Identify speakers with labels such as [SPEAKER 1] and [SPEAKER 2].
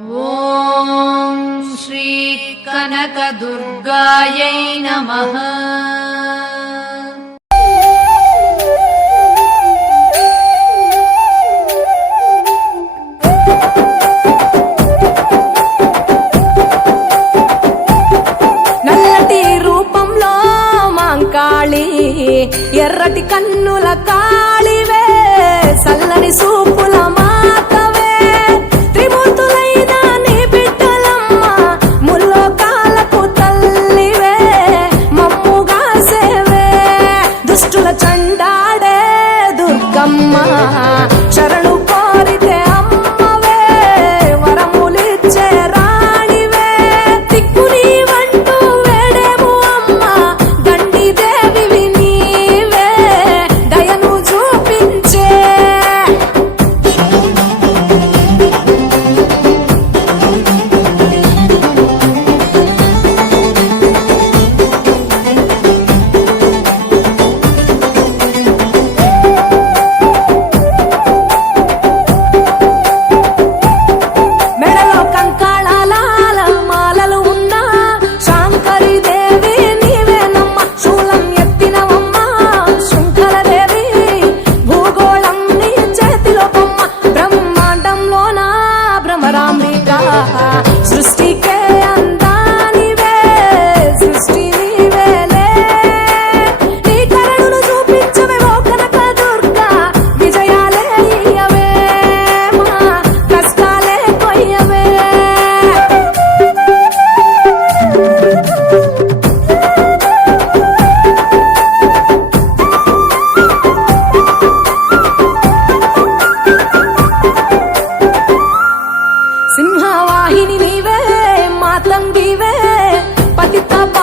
[SPEAKER 1] ॐ श्रीकनकदुर्गायै नमः Patita